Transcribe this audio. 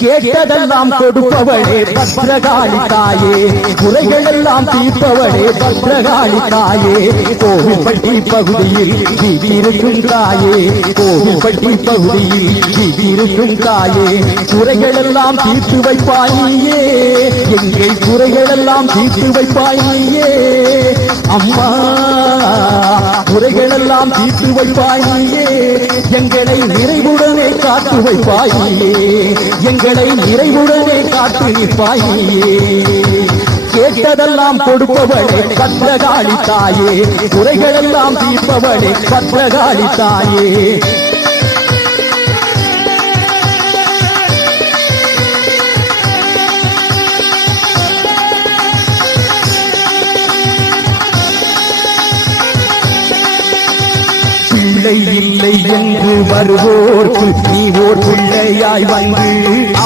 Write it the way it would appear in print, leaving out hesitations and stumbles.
கேட்டதெல்லாம் கொடுப்பவளே பத்ரகாளி தாயே, குறைகள் எல்லாம் தீர்ப்பவளே பத்ரகாளி தாயே, கோவில்பட்டி பகுதியில் வீட்டிருக்கும் தாயே, கோவில்பட்டி பகுதியில் வீட்டிருக்கும் தாயே, குறைகள் எல்லாம் தீர்த்து வைப்பாயே, எங்கள் குறைகள் எல்லாம் தீர்த்து வைப்பாயே அம்மா, குறைகள் எல்லாம் தீர்த்து வைப்பாயே, எங்களை நிறைவுடனே காத்து வைப்பாயே, எங்களை நிறைவுடனே காத்து நிற்பாயே. கேட்டதெல்லாம் கொடுப்பவளே பத்ரகாளி தாயே, குறைகள் எல்லாம் தீர்ப்பவளே பத்ரகாளி தாயே. பிள்ளை இல்லை என்று வருவோர்க்கு நீ ஓர் பிள்ளையாய் வந்து